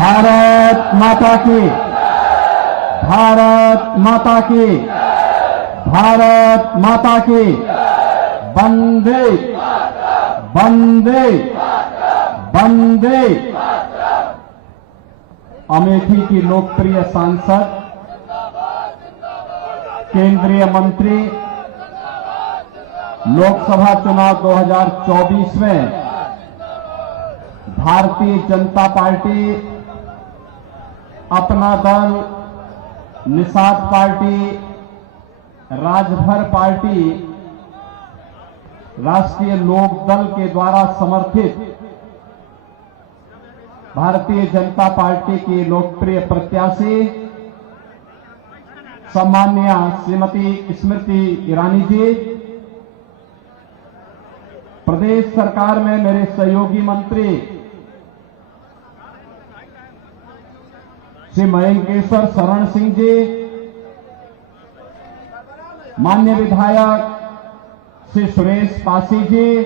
भारत माता की, भारत माता की, भारत माता की। वंदे वंदे वंदे। अमेठी की लोकप्रिय सांसद, केंद्रीय मंत्री, लोकसभा चुनाव 2024 में भारतीय जनता पार्टी, अपना दल, निषाद पार्टी, राजभर पार्टी, राष्ट्रीय लोक दल के द्वारा समर्थित भारतीय जनता पार्टी की लोकप्रिय प्रत्याशी सम्माननीय श्रीमती स्मृति ईरानी जी, प्रदेश सरकार में मेरे सहयोगी मंत्री श्री मयंकेश्वर शरण सिंह जी, माननीय विधायक श्री सुरेश पासी जी,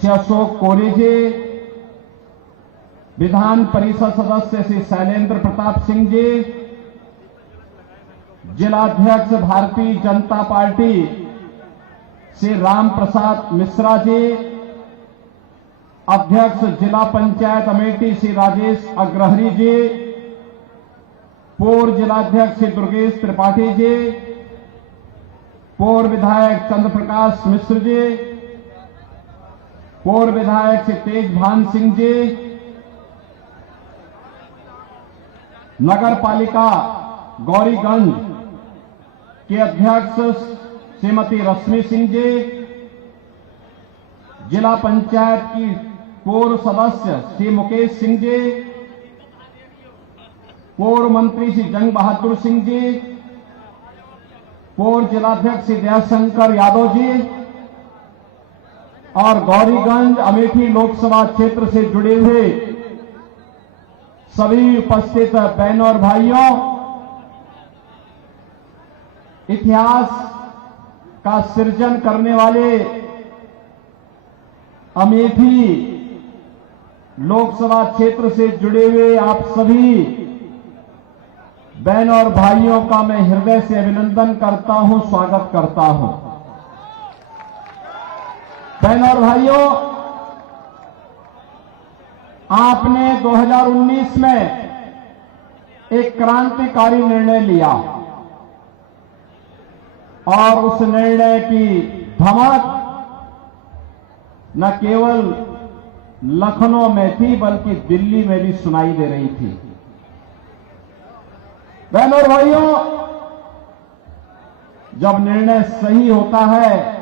श्री अशोक कोरी जी, विधान परिषद सदस्य श्री शैलेंद्र प्रताप सिंह जी, जिलाध्यक्ष भारतीय जनता पार्टी श्री राम प्रसाद मिश्रा जी, अध्यक्ष जिला पंचायत अमेठी श्री राजेश अग्रहरी जी, पूर्व जिलाध्यक्ष श्री दुर्गेश त्रिपाठी जी, पूर्व विधायक चंद्रप्रकाश मिश्र जी, पूर्व विधायक श्री तेजभान सिंह जी, नगर पालिका गौरीगंज के अध्यक्ष श्रीमती रश्मि सिंह जी, जिला पंचायत की पूर्व सदस्य श्री मुकेश सिंह जी, पूर्व मंत्री श्री जंग बहादुर सिंह जी, पूर्व जिलाध्यक्ष श्री दयाशंकर यादव जी और गौरीगंज अमेठी लोकसभा क्षेत्र से जुड़े हुए सभी उपस्थित बहनों और भाइयों, इतिहास का सृजन करने वाले अमेठी लोकसभा क्षेत्र से जुड़े हुए आप सभी बहनों और भाइयों का मैं हृदय से अभिनंदन करता हूं, स्वागत करता हूं। बहनों और भाइयों, आपने 2019 में एक क्रांतिकारी निर्णय लिया और उस निर्णय की धमक न केवल लखनऊ में थी बल्कि दिल्ली में भी सुनाई दे रही थी। बहनों और भाइयों, जब निर्णय सही होता है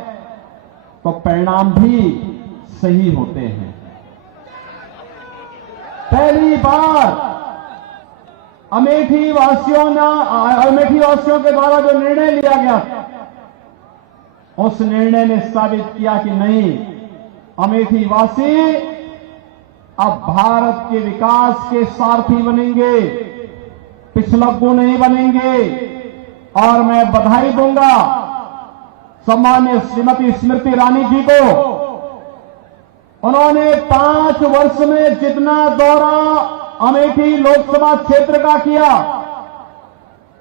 तो परिणाम भी सही होते हैं। पहली बार अमेठी वासियों के द्वारा जो निर्णय लिया गया, उस निर्णय ने साबित किया कि नहीं, अमेठी वासी अब भारत के विकास के सारथी बनेंगे, पिछलग्गू नहीं बनेंगे। और मैं बधाई दूंगा सम्माननीय श्रीमती स्मृति ईरानी जी को। उन्होंने 5 वर्ष में जितना दौरा अमेठी लोकसभा क्षेत्र का किया,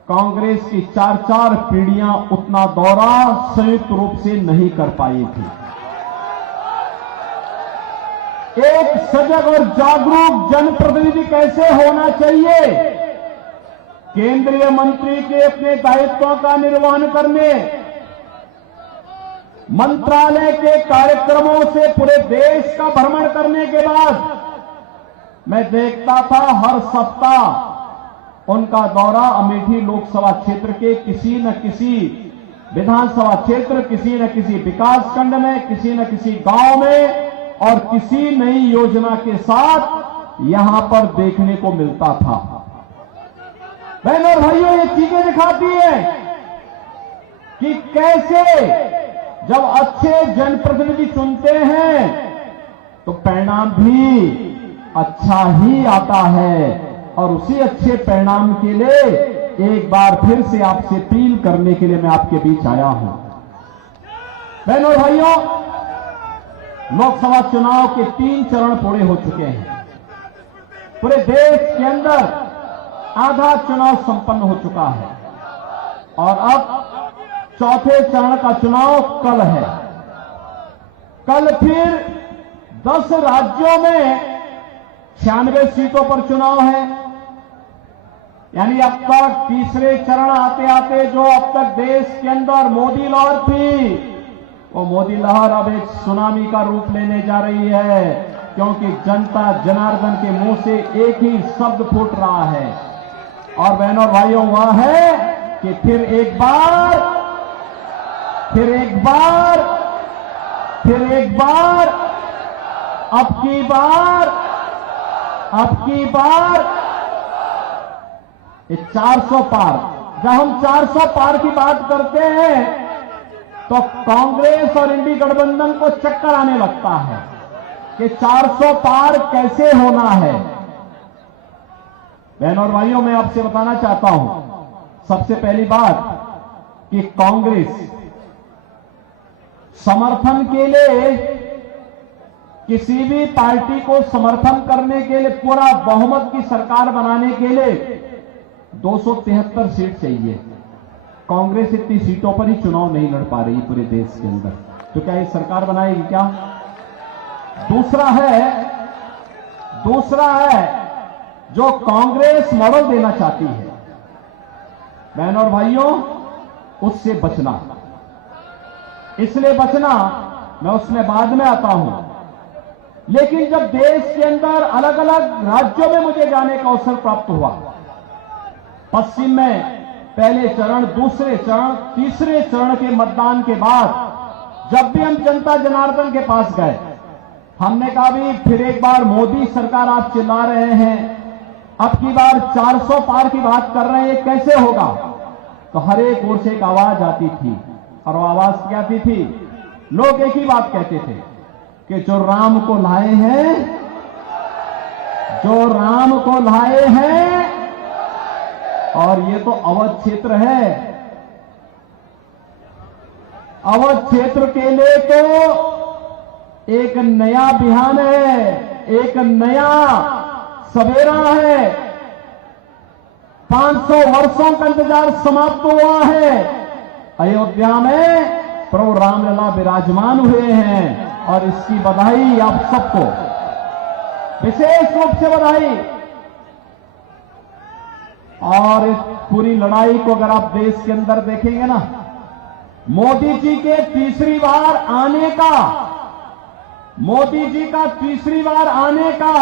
कांग्रेस की 4 पीढ़ियां उतना दौरा संयुक्त रूप से नहीं कर पाई थी। एक सजग और जागरूक जनप्रतिनिधि कैसे होना चाहिए, केंद्रीय मंत्री के अपने दायित्वों का निर्वहन करने, मंत्रालय के कार्यक्रमों से पूरे देश का भ्रमण करने के बाद मैं देखता था हर सप्ताह उनका दौरा अमेठी लोकसभा क्षेत्र के किसी न किसी विधानसभा क्षेत्र, किसी न किसी विकास खंड में, किसी न किसी गांव में और किसी नई योजना के साथ यहां पर देखने को मिलता था। बहनों और भाइयों, ये चीजें दिखाती है कि कैसे जब अच्छे जनप्रतिनिधि चुनते हैं तो परिणाम भी अच्छा ही आता है। और उसी अच्छे परिणाम के लिए एक बार फिर से आपसे अपील करने के लिए मैं आपके बीच आया हूं। बहनों और भाइयों, लोकसभा चुनाव के 3 चरण पूरे हो चुके हैं। पूरे देश के अंदर आधा चुनाव संपन्न हो चुका है और अब चौथे चरण का चुनाव कल है। कल फिर 10 राज्यों में 96 सीटों पर चुनाव है। यानी अब तक तीसरे चरण आते आते जो अब तक देश के अंदर मोदी लहर थी, वो मोदी लहर अब एक सुनामी का रूप लेने जा रही है, क्योंकि जनता जनार्दन के मुंह से एक ही शब्द फूट रहा है। और बहनों और भाइयों, वह है कि फिर एक बार अब की बार ये 400 पार। जब हम 400 पार की बात करते हैं तो कांग्रेस और इंडी गठबंधन को चक्कर आने लगता है कि 400 पार कैसे होना है। बहनों और भाइयों, मैं आपसे बताना चाहता हूं, सबसे पहली बात कि कांग्रेस समर्थन के लिए, किसी भी पार्टी को समर्थन करने के लिए, पूरा बहुमत की सरकार बनाने के लिए 273 सीट चाहिए। कांग्रेस इतनी सीटों पर ही चुनाव नहीं लड़ पा रही पूरे देश के अंदर, तो क्या ये सरकार बनाएगी क्या? दूसरा है जो कांग्रेस मॉडल देना चाहती है, बहनों और भाइयों, उससे बचना। इसलिए बचना, मैं उसमें बाद में आता हूं। लेकिन जब देश के अंदर अलग अलग राज्यों में मुझे जाने का अवसर प्राप्त हुआ, पश्चिम में पहले चरण, दूसरे चरण, तीसरे चरण के मतदान के बाद जब भी हम जनता जनार्दन के पास गए, हमने कहा भी फिर एक बार मोदी सरकार आप चिल्ला रहे हैं, अब की बार 400 पार की बात कर रहे हैं, कैसे होगा? तो हर एक ओर से एक आवाज आती थी, और वो आवाज क्या आती थी? लोग एक ही बात कहते थे कि जो राम को लाए हैं, और ये तो अवध क्षेत्र है। अवध क्षेत्र के लिए तो एक नया बिहान है, एक नया सवेरा है। 500 वर्षों का इंतजार समाप्त हुआ है। अयोध्या में प्रभु रामलला विराजमान हुए हैं, और इसकी बधाई आप सबको, विशेष रूप से बधाई। और इस पूरी लड़ाई को अगर आप देश के अंदर देखेंगे ना, मोदी जी का तीसरी बार आने का,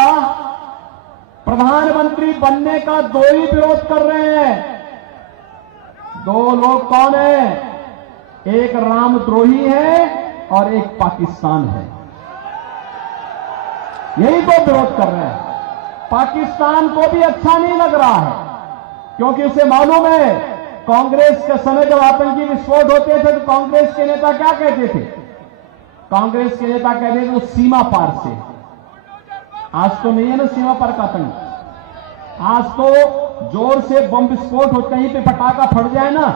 प्रधानमंत्री बनने का दो ही विरोध कर रहे हैं। दो लोग कौन है? एक रामद्रोही है और एक पाकिस्तान है। यही दो विरोध कर रहे हैं। पाकिस्तान को भी अच्छा नहीं लग रहा है, क्योंकि उसे मालूम है कांग्रेस के समय जब आतंकी विस्फोट होते थे तो कांग्रेस के नेता क्या कहते थे? कांग्रेस के नेता कहते थे सीमा पार से। आज तो नहीं है ना सीमा पार का आतंक। आज तो जोर से बम विस्फोट हो, कहीं पे पटाखा फट जाए ना,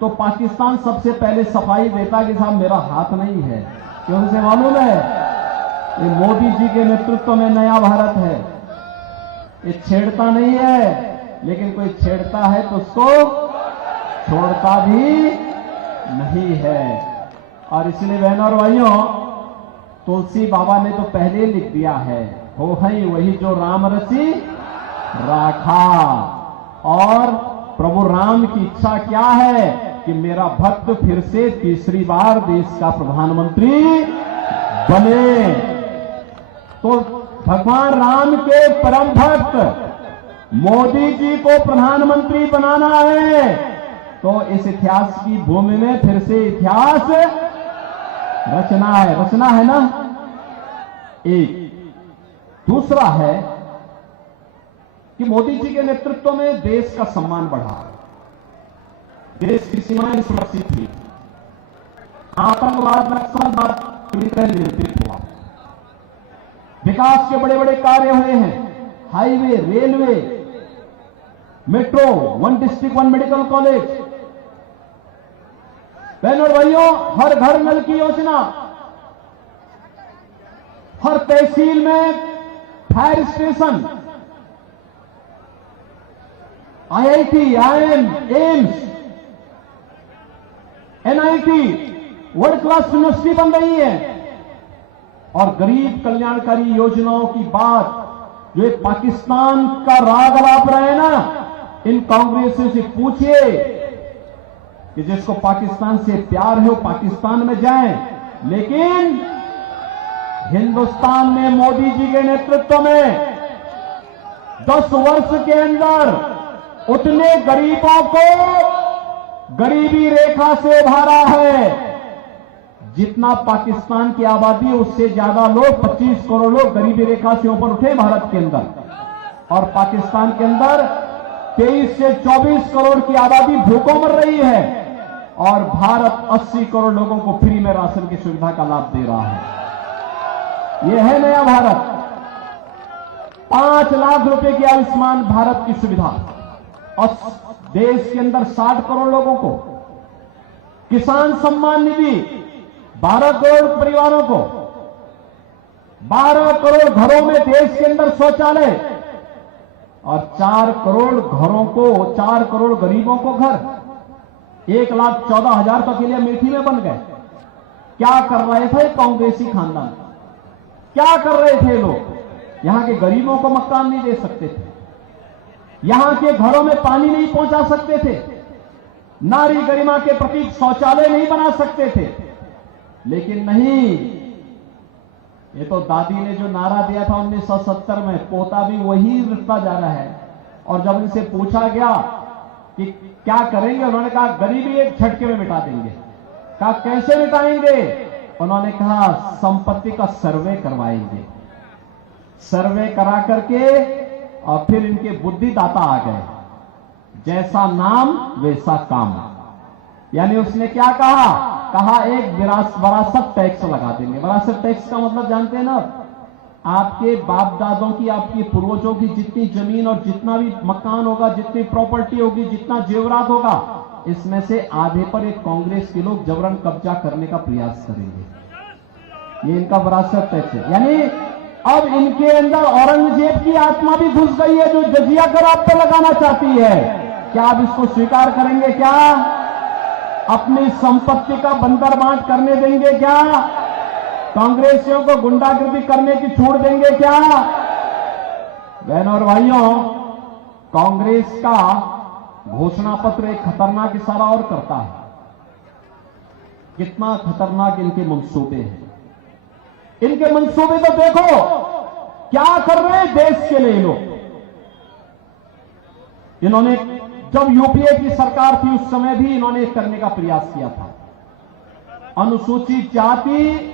तो पाकिस्तान सबसे पहले सफाई देता कि साहब मेरा हाथ नहीं है, क्योंकि उसे मालूम है ये मोदी जी के नेतृत्व में नया भारत है। ये छेड़ता नहीं है, लेकिन कोई छेड़ता है तो उसको छोड़ता भी नहीं है। और इसलिए बहनों और भाइयों, तुलसी बाबा ने तो पहले लिख दिया है, हो है वही जो राम रची राखा। और प्रभु राम की इच्छा क्या है कि मेरा भक्त फिर से तीसरी बार देश का प्रधानमंत्री बने। तो भगवान राम के परम भक्त मोदी जी को प्रधानमंत्री बनाना है, तो इस इतिहास की भूमि में फिर से इतिहास रचना है ना। एक दूसरा है कि मोदी जी के नेतृत्व में देश का सम्मान बढ़ा, देश की सीमाएं सुरक्षित हुई, आतंकवाद नक्सलवाद पूरी तरह नियंत्रित हुआ, विकास के बड़े बड़े कार्य हुए हैं, highway, railway, metro, 1 district 1 medical college. बहनों और भाइयों, हर घर नल की योजना, हर तहसील में fire station, IIT, IIM, AIIMS, NIT world class university बन रही है। और गरीब कल्याणकारी योजनाओं की बात जो एक पाकिस्तान का राग अलाप रहे हैं ना, इन कांग्रेसियों से पूछिए कि जिसको पाकिस्तान से प्यार है वो पाकिस्तान में जाए, लेकिन हिंदुस्तान में मोदी जी के नेतृत्व में 10 वर्ष के अंदर उतने गरीबों को गरीबी रेखा से उभारा है जितना पाकिस्तान की आबादी, उससे ज्यादा लोग, 25 करोड़ लोग गरीबी रेखा से ऊपर उठे भारत के अंदर। और पाकिस्तान के अंदर 23 से 24 करोड़ की आबादी भूखों मर रही है और भारत 80 करोड़ लोगों को फ्री में राशन की सुविधा का लाभ दे रहा है। यह है नया भारत। 5 लाख रुपए की आयुष्मान भारत की सुविधा और देश के अंदर 60 करोड़ लोगों को किसान सम्मान निधि, 12 करोड़ परिवारों को, 12 करोड़ घरों में देश के अंदर शौचालय और 4 करोड़ घरों को, 4 करोड़ गरीबों को घर, 1,14,000 तक के लिए अमेठी में बन गए। क्या कर रहे थे कांग्रेसी खानदान? क्या कर रहे थे लोग? यहां के गरीबों को मकान नहीं दे सकते थे, यहां के घरों में पानी नहीं पहुंचा सकते थे, नारी गरिमा के प्रतीक शौचालय नहीं बना सकते थे। लेकिन नहीं, ये तो दादी ने जो नारा दिया था 1970 में, पोता भी वही रखता जा रहा है। और जब इनसे पूछा गया कि क्या करेंगे, उन्होंने कहा गरीबी एक झटके में मिटा देंगे। कहा कैसे मिटाएंगे? उन्होंने कहा संपत्ति का सर्वे करवाएंगे। सर्वे करा करके और फिर इनके बुद्धिदाता आ गए, जैसा नाम वैसा काम। यानी उसने क्या कहा एक विरासत टैक्स लगा देंगे। विरासत टैक्स का मतलब जानते हैं ना, आपके बाप दादों की, आपके पूर्वजों की जितनी जमीन और जितना भी मकान होगा, जितनी प्रॉपर्टी होगी, जितना जेवरात होगा, इसमें से आधे पर एक कांग्रेस के लोग जबरन कब्जा करने का प्रयास करेंगे। ये इनका विरासत टैक्स है। यानी अब इनके अंदर औरंगजेब की आत्मा भी घुस गई है, जो जजिया कर आप पे लगाना चाहती है। क्या आप इसको स्वीकार करेंगे? क्या अपनी संपत्ति का बंदर बांट करने देंगे? क्या कांग्रेसियों को गुंडागर्दी करने की छूट देंगे? क्या बहनों और भाइयों, कांग्रेस का घोषणा पत्र एक खतरनाक इशारा और करता है। कितना खतरनाक इनके मंसूबे हैं। इनके मंसूबे तो देखो, क्या कर रहे हैं देश के लिए लोग। इन्होंने जब यूपीए की सरकार थी उस समय भी इन्होंने करने का प्रयास किया था। अनुसूचित जाति,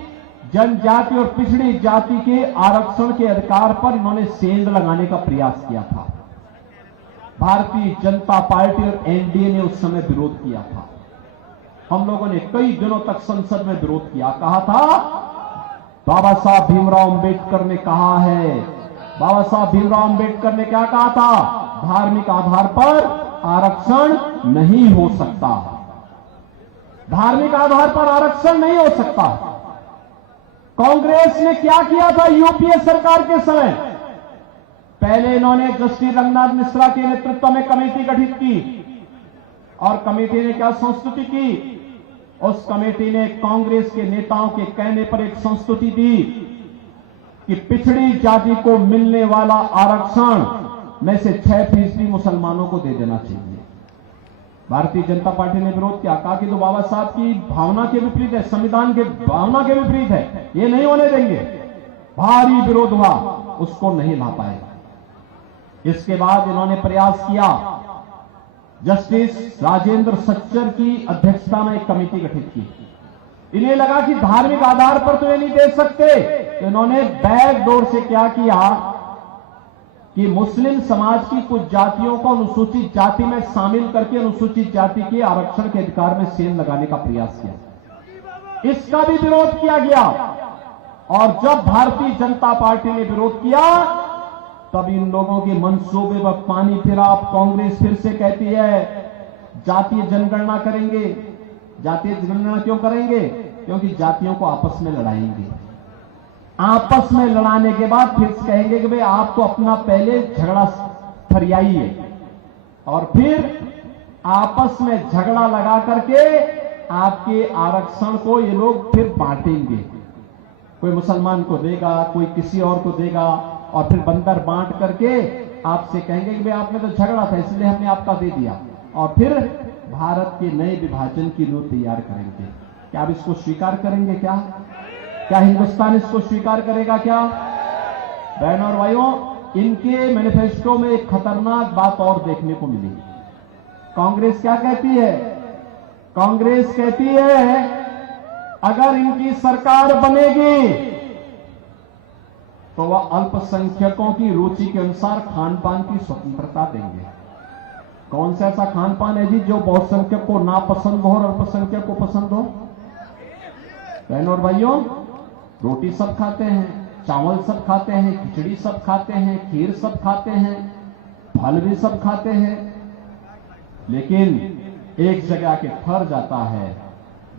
जनजाति और पिछड़ी जाति के आरक्षण के अधिकार पर इन्होंने सेंध लगाने का प्रयास किया था। भारतीय जनता पार्टी और एनडीए ने उस समय विरोध किया था। हम लोगों ने कई दिनों तक संसद में विरोध किया। कहा था बाबा साहब भीमराव अंबेडकर ने कहा है, बाबा साहब भीमराव अंबेडकर ने क्या कहा था? धार्मिक आधार पर आरक्षण नहीं हो सकता। धार्मिक आधार पर आरक्षण नहीं हो सकता। कांग्रेस ने क्या किया था यूपीए सरकार के समय? पहले इन्होंने जस्टिस रंगनाथ मिश्रा के नेतृत्व में कमेटी गठित की और कमेटी ने क्या संस्तुति की? उस कमेटी ने कांग्रेस के नेताओं के कहने पर एक संस्तुति दी कि पिछड़ी जाति को मिलने वाला आरक्षण में से 6% मुसलमानों को दे देना चाहिए। भारतीय जनता पार्टी ने विरोध किया, कहा कि तो बाबा साहब की भावना के विपरीत है, संविधान के भावना के विपरीत है, ये नहीं होने देंगे। भारी विरोध हुआ, उसको नहीं ला पाए। इसके बाद इन्होंने प्रयास किया, जस्टिस राजेंद्र सच्चर की अध्यक्षता में एक कमेटी गठित की। इन्हें लगा कि धार्मिक आधार पर तो ये नहीं दे सकते, तो इन्होंने बैकडोर से क्या किया कि मुस्लिम समाज की कुछ जातियों को अनुसूचित जाति में शामिल करके अनुसूचित जाति के आरक्षण के अधिकार में सेंध लगाने का प्रयास किया। इसका भी विरोध किया गया और जब भारतीय जनता पार्टी ने विरोध किया तब इन लोगों के मंसूबे पर पानी फिरा। कांग्रेस फिर से कहती है जातीय जनगणना करेंगे। जातीय जनगणना क्यों करेंगे? क्योंकि जातियों को आपस में लड़ाएंगे। आपस में लड़ाने के बाद फिर कहेंगे कि भाई आप तो अपना पहले झगड़ा फरियाइए, और फिर आपस में झगड़ा लगा करके आपके आरक्षण को ये लोग फिर बांटेंगे। कोई मुसलमान को देगा, कोई किसी और को देगा, और फिर बंदर बांट करके आपसे कहेंगे कि भाई आपने तो झगड़ा था इसलिए हमने आपका दे दिया, और फिर भारत के नए विभाजन की नींव तैयार करेंगे। क्या आप इसको स्वीकार करेंगे? क्या हिंदुस्तान इसको स्वीकार करेगा? क्या बहनों और भाइयों, इनके मैनिफेस्टो में एक खतरनाक बात और देखने को मिली। कांग्रेस क्या कहती है? कांग्रेस कहती है अगर इनकी सरकार बनेगी तो वह अल्पसंख्यकों की रुचि के अनुसार खान पान की स्वतंत्रता देंगे। कौन सा ऐसा खान पान है जी जो बहुसंख्यक को ना पसंद हो और अल्पसंख्यक को पसंद हो? बहनों और भाइयों, रोटी सब खाते हैं, चावल सब खाते हैं, खिचड़ी सब खाते हैं, खीर सब खाते हैं, फल भी सब खाते हैं, लेकिन एक जगह के ठहर जाता है।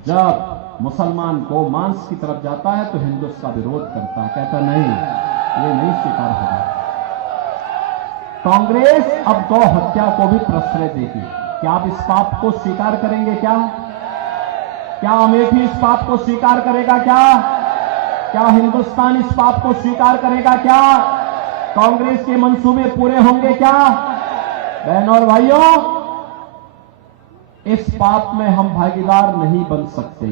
जब मुसलमान को मांस की तरफ जाता है तो हिंदू उसका विरोध करता है, कहता नहीं, ये नहीं स्वीकार होगा। कांग्रेस अब गौ हत्या को भी प्रश्रय देगी। क्या आप इस पाप को स्वीकार करेंगे? क्या अमेठी इस पाप को स्वीकार करेगा? क्या हिंदुस्तान इस पाप को स्वीकार करेगा? क्या कांग्रेस के मंसूबे पूरे होंगे? क्या बहनों और भाइयों, इस पाप में हम भागीदार नहीं बन सकते।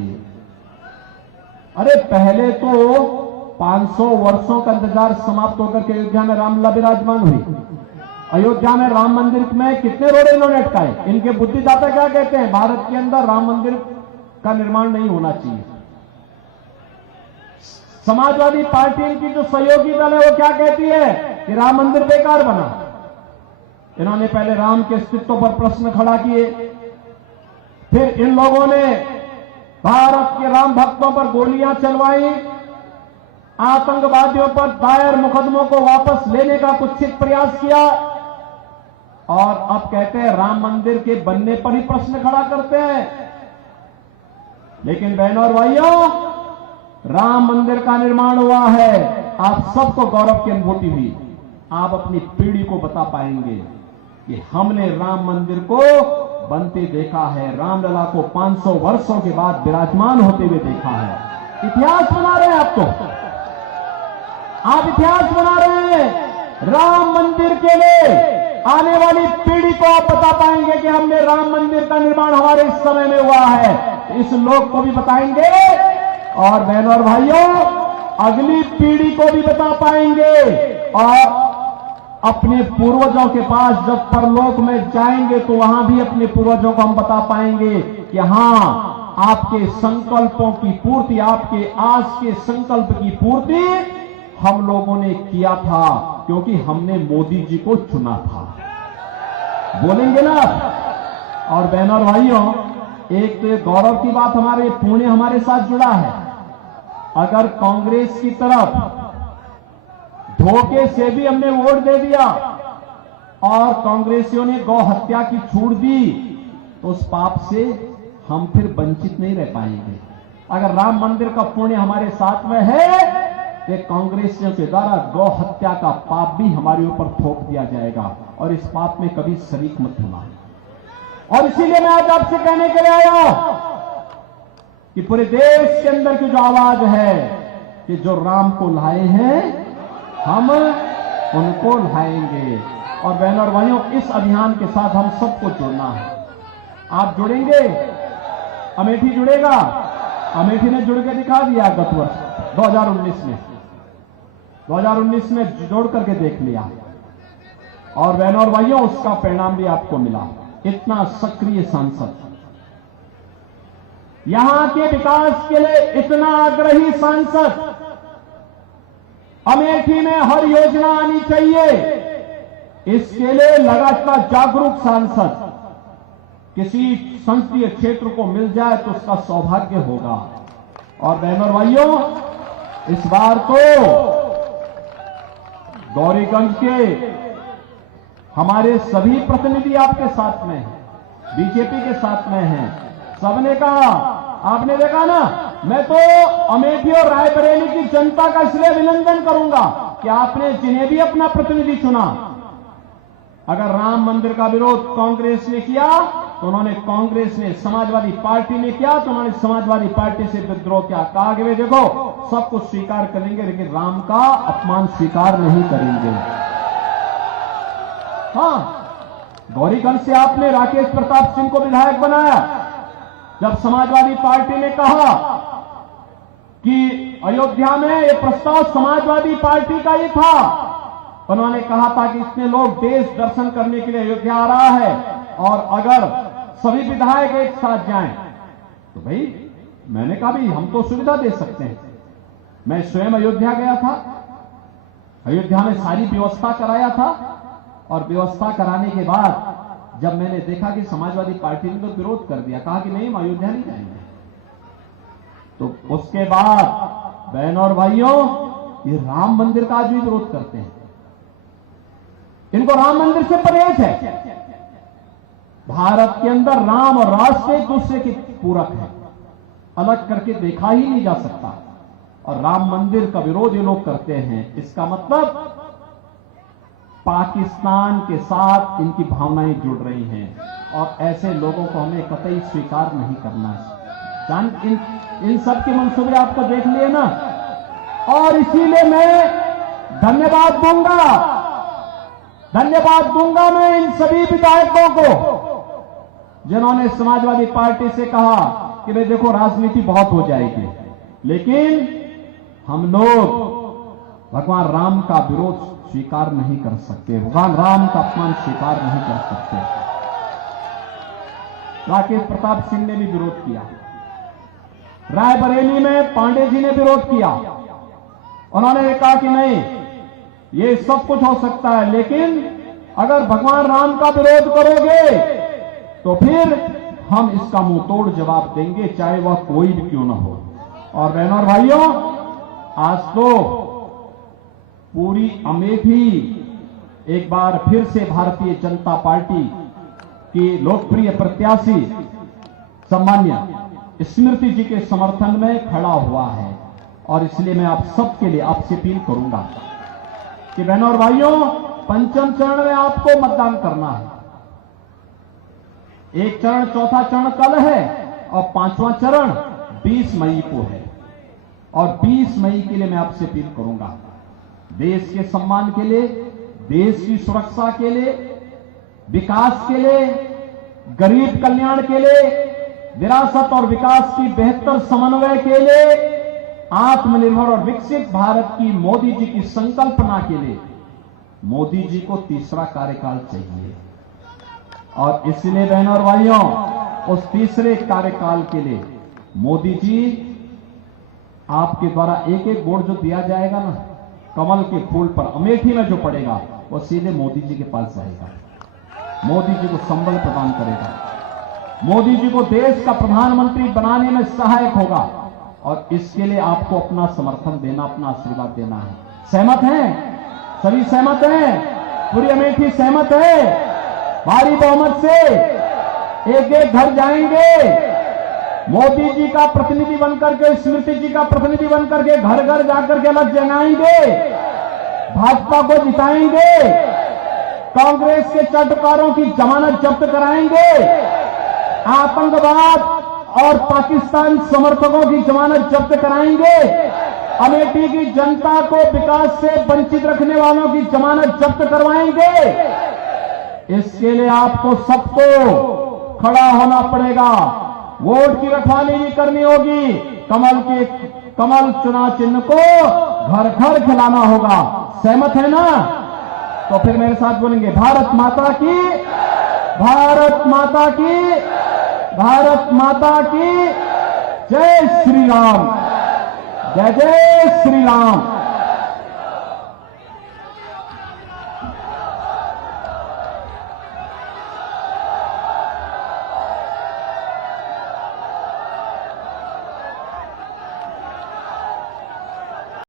अरे पहले तो 500 वर्षों का इंतजार समाप्त होकर के अयोध्या में रामलला विराजमान हुई। अयोध्या में राम मंदिर में कितने रोड़े इन्होंने अटकाए। इनके बुद्धिदाता क्या कहते हैं? भारत के अंदर राम मंदिर का निर्माण नहीं होना चाहिए। समाजवादी पार्टी इनकी जो सहयोगी दल है वो क्या कहती है कि राम मंदिर बेकार बना। इन्होंने पहले राम के अस्तित्व पर प्रश्न खड़ा किए, फिर इन लोगों ने भारत के राम भक्तों पर गोलियां चलवाई, आतंकवादियों पर दायर मुकदमों को वापस लेने का कुत्सित प्रयास किया, और अब कहते हैं राम मंदिर के बनने पर ही प्रश्न खड़ा करते हैं। लेकिन बहनों और भाइयों, राम मंदिर का निर्माण हुआ है, आप सबको गौरव की अनुभूति हुई। आप अपनी पीढ़ी को बता पाएंगे कि हमने राम मंदिर को बनते देखा है, रामलला को 500 वर्षों के बाद विराजमान होते हुए देखा है। इतिहास बना रहे हैं आप इतिहास बना रहे हैं। राम मंदिर के लिए आने वाली पीढ़ी को आप बता पाएंगे कि हमने राम मंदिर का निर्माण हमारे इस समय में हुआ है, इस लोग को भी बताएंगे, और बहनों और भाइयों अगली पीढ़ी को भी बता पाएंगे, और अपने पूर्वजों के पास जब परलोक में जाएंगे तो वहां भी अपने पूर्वजों को हम बता पाएंगे कि हां, आपके संकल्पों की पूर्ति, आपके आज के संकल्प की पूर्ति हम लोगों ने किया था, क्योंकि हमने मोदी जी को चुना था। बोलेंगे ना? और बहनों और भाइयों, एक तो गौरव की बात, हमारे पुणे हमारे साथ जुड़ा है। अगर कांग्रेस की तरफ धोखे से भी हमने वोट दे दिया और कांग्रेसियों ने गौ हत्या की छूट दी, तो उस पाप से हम फिर वंचित नहीं रह पाएंगे। अगर राम मंदिर का पुण्य हमारे साथ में है कि कांग्रेसियों के द्वारा गौ हत्या का पाप भी हमारे ऊपर थोप दिया जाएगा, और इस पाप में कभी शरीक मत होना। और इसीलिए मैं आज आपसे कहने के लिए आया कि पूरे देश के अंदर की जो आवाज है कि जो राम को लाए हैं हम उनको लाएंगे। और बहनों और भाइयों, इस अभियान के साथ हम सबको जुड़ना है। आप जुड़ेंगे? अमेठी जुड़ेगा? अमेठी ने जुड़ के दिखा दिया गत वर्ष 2019 में जोड़ करके देख लिया, और बहनों और भाइयों उसका परिणाम भी आपको मिला। इतना सक्रिय सांसद, यहां के विकास के लिए इतना आग्रही सांसद, अमेठी में हर योजना आनी चाहिए, इसके लिए लगातार जागरूक सांसद किसी संसदीय क्षेत्र को मिल जाए तो उसका सौभाग्य होगा। और बहनों और भाइयों, इस बार तो गौरीगंज के हमारे सभी प्रतिनिधि आपके साथ में हैं, बीजेपी के साथ में हैं। सबने कहा, आपने देखा ना, मैं तो अमेठी और रायबरेली की जनता का इसलिए अभिनंदन करूंगा कि आपने जिन्हें भी अपना प्रतिनिधि चुना, अगर राम मंदिर का विरोध कांग्रेस ने किया तो उन्होंने कांग्रेस ने, समाजवादी पार्टी ने किया तो उन्होंने समाजवादी पार्टी से विद्रोह किया। कहा कि वे देखो सब कुछ स्वीकार करेंगे लेकिन राम का अपमान स्वीकार नहीं करेंगे। हां, गौरीगंज से आपने राकेश प्रताप सिंह को विधायक बनाया। जब समाजवादी पार्टी ने कहा कि अयोध्या में यह प्रस्ताव समाजवादी पार्टी का ही था, उन्होंने कहा था कि इतने लोग देश दर्शन करने के लिए अयोध्या आ रहा है और अगर सभी विधायक एक साथ जाएं तो भाई मैंने कहा भी हम तो सुविधा दे सकते हैं। मैं स्वयं अयोध्या गया था, अयोध्या में सारी व्यवस्था कराया था और व्यवस्था कराने के बाद जब मैंने देखा कि समाजवादी पार्टी ने तो विरोध कर दिया, कहा कि नहीं हम अयोध्या नहीं जाएंगे, तो उसके बाद बहनों और भाइयों ये राम मंदिर का आज भी विरोध करते हैं। इनको राम मंदिर से परहेज है। भारत के अंदर राम और राष्ट्र एक दूसरे के पूरक है, अलग करके देखा ही नहीं जा सकता। और राम मंदिर का विरोध ये लोग करते हैं, इसका मतलब पाकिस्तान के साथ इनकी भावनाएं जुड़ रही हैं और ऐसे लोगों को हमें कतई स्वीकार नहीं करना है। इन सब के मंसूबे आपको देख लिए ना, और इसीलिए मैं धन्यवाद दूंगा मैं इन सभी विधायकों को जिन्होंने समाजवादी पार्टी से कहा कि भाई देखो राजनीति बहुत हो जाएगी लेकिन हम लोग भगवान राम का विरोध स्वीकार नहीं कर सकते, भगवान राम का अपमान स्वीकार नहीं कर सकते। राकेश प्रताप सिंह ने भी विरोध किया, रायबरेली में पांडे जी ने विरोध किया। उन्होंने कहा कि नहीं ये सब कुछ हो सकता है लेकिन अगर भगवान राम का विरोध करोगे तो फिर हम इसका मुंह तोड़ जवाब देंगे, चाहे वह कोई भी क्यों ना हो। और बहनों और भाइयों, आज तो पूरी अमेठी एक बार फिर से भारतीय जनता पार्टी की लोकप्रिय प्रत्याशी सम्मान्य स्मृति जी के समर्थन में खड़ा हुआ है। और इसलिए मैं आप सबके लिए आपसे अपील करूंगा कि बहनों और भाइयों, पंचम चरण में आपको मतदान करना है। एक चरण, चौथा चरण कल है और पांचवां चरण 20 मई को है। और 20 मई के लिए मैं आपसे अपील करूंगा, देश के सम्मान के लिए, देश की सुरक्षा के लिए, विकास के लिए, गरीब कल्याण के लिए, विरासत और विकास की बेहतर समन्वय के लिए, आत्मनिर्भर और विकसित भारत की मोदी जी की संकल्पना के लिए मोदी जी को तीसरा कार्यकाल चाहिए। और इसलिए बहनों और भाइयों, उस तीसरे कार्यकाल के लिए मोदी जी आपके द्वारा एक एक वोट जो दिया जाएगा ना, कमल के फूल पर अमेठी में जो पड़ेगा वो सीधे मोदी जी के पास जाएगा, मोदी जी को संबल प्रदान करेगा, मोदी जी को देश का प्रधानमंत्री बनाने में सहायक होगा। और इसके लिए आपको अपना समर्थन देना, अपना आशीर्वाद देना है। सहमत हैं? सभी सहमत हैं? पूरी अमेठी सहमत है? भारी बहुमत से एक एक घर जाएंगे, मोदी जी का प्रतिनिधि बनकर के, स्मृति जी का प्रतिनिधि बनकर के घर घर जाकर के अलग जगाएंगे, भाजपा को जिताएंगे, कांग्रेस के चटकारों की जमानत जब्त कराएंगे, आतंकवाद और पाकिस्तान समर्थकों की जमानत जब्त कराएंगे, अमेठी की जनता को विकास से वंचित रखने वालों की जमानत जब्त करवाएंगे। इसके लिए आपको सबको खड़ा होना पड़ेगा, वोट की रखवाली भी करनी होगी, कमल चुनाव चिन्ह को घर घर खिलाना होगा। सहमत है ना? तो फिर मेरे साथ बोलेंगे, भारत माता की, भारत माता की, भारत माता की जय श्री राम, जय जय श्री राम।